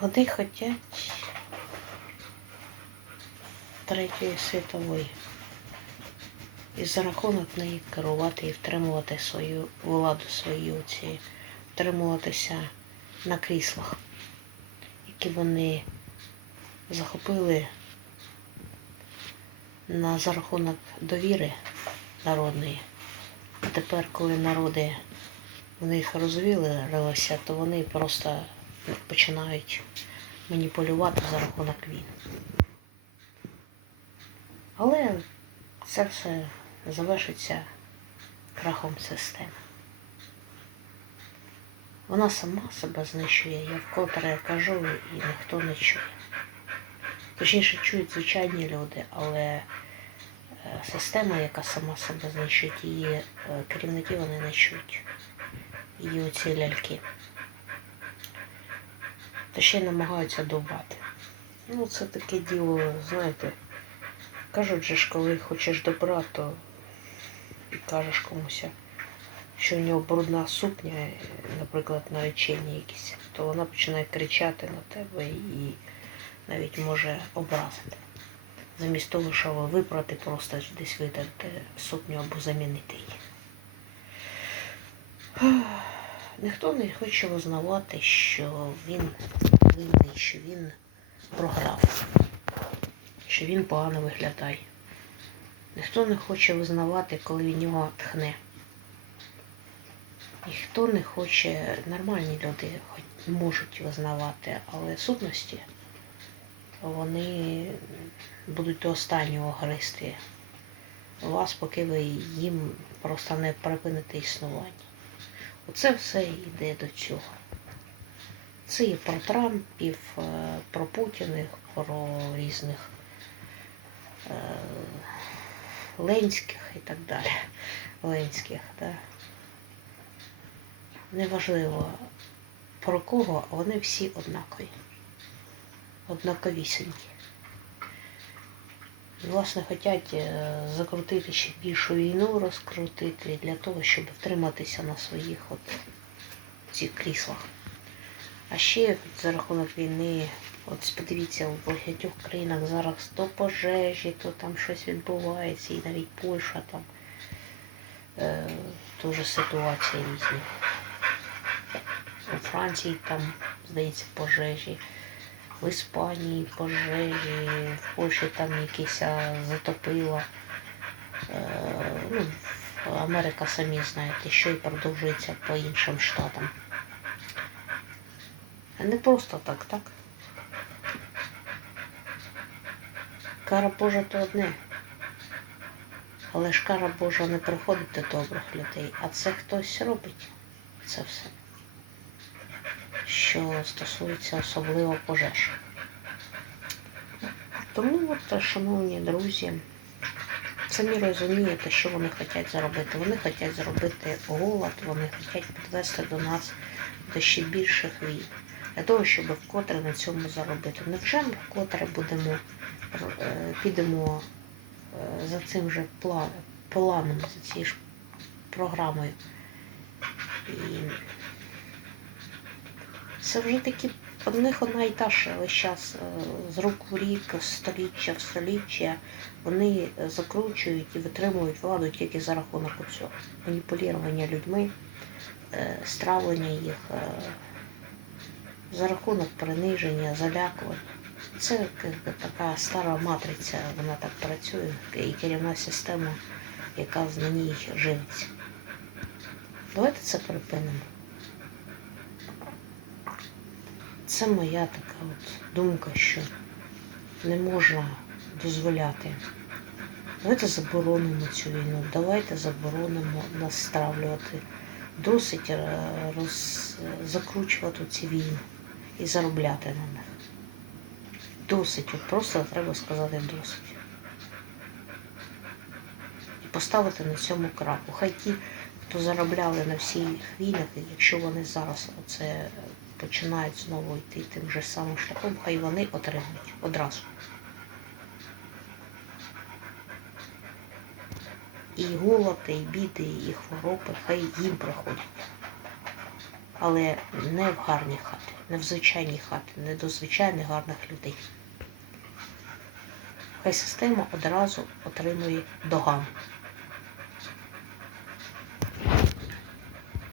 Вони хочуть третьої світової. І за рахунок неї керувати і втримувати свою владу, свої оці, втримуватися на кріслах, які вони захопили на за рахунок довіри народної. А тепер, коли народи в них розвілилися, то вони просто починають маніпулювати за рахунок війн. Але це все завершиться крахом системи. Вона сама себе знищує, я вкотре кажу, і ніхто не чує. Точніше, чують звичайні люди, але е, система, яка сама себе знищує, її е, керівники вони не чують. Її оці ляльки. Та ще й намагаються довбати. Ну, це таке діло, знаєте. Кажуть же ж, коли хочеш добра, то і кажеш комусь, що в нього брудна сукня, наприклад, наречення якісь, то вона починає кричати на тебе і навіть може образити. Замість того, щоб випрати, просто десь витерти сукню або замінити її. Ніхто не хоче визнавати, що він винний, що він програв, що він погано виглядає. Ніхто не хоче визнавати, коли від нього тхне. Ніхто не хоче, нормальні люди можуть визнавати, але сутності вони будуть до останнього гристи вас, поки ви їм просто не припините існування. Оце все йде до цього. Це і про Трампів, е, про Путіних, про різних е, Ленських і так далі. Ленських, да. Неважливо про кого, вони всі однакові. Однаковісінькі. Власне, хочуть е, закрутити ще більшу війну, розкрутити для того, щоб втриматися на своїх от цих кріслах. А ще за рахунок війни, от подивіться, у багатьох країнах зараз то пожежі, то там щось відбувається, і навіть Польща там е, теж ситуації різні. У Франції там, здається, пожежі, в Іспанії пожежі, в Польщі там якісь затопило. Е, ну, Америка самі знаєте, що і продовжується по іншим штатам. Не просто так, так? Кара Божа то одне. Але ж кара Божа не приходить до добрих людей, а це хтось робить це все. Що стосується особливо пожеж. Тому, от, шановні друзі, самі розумієте, що вони хочуть зробити. Вони хочуть зробити голод, вони хочуть підвести до нас до ще більших війн. Для того, щоб вкотре на цьому заробити. Невже ми вкотре будемо, е, підемо е, за цим же планом, за цією ж програмою. І це вже такі одних одна і та ж весь час е, з рук в рік, з століття в століття. Вони закручують і витримують владу тільки за рахунок цього. Маніпулювання людьми, е, стравлення їх, е, за рахунок приниження, залякування. Це така стара матриця, вона так працює, і керівна система, яка на ній живиться. Давайте це припинимо. Це моя така от думка, що не можна дозволяти. Давайте заборонимо цю війну, давайте заборонимо нас стравлювати. Досить е, роз... закручувати ці війни і заробляти на них. Досить, от просто треба сказати досить. І поставити на цьому крапу. Хай ті, хто заробляли на всіх війнах, якщо вони зараз оце починають знову йти тим же самим шляхом, хай вони отримують одразу. І голоди, і біди, і хвороби, хай їм приходять. але не в гарні хати, не в звичайні хати, не до звичайних гарних людей. Хай система одразу отримує доган.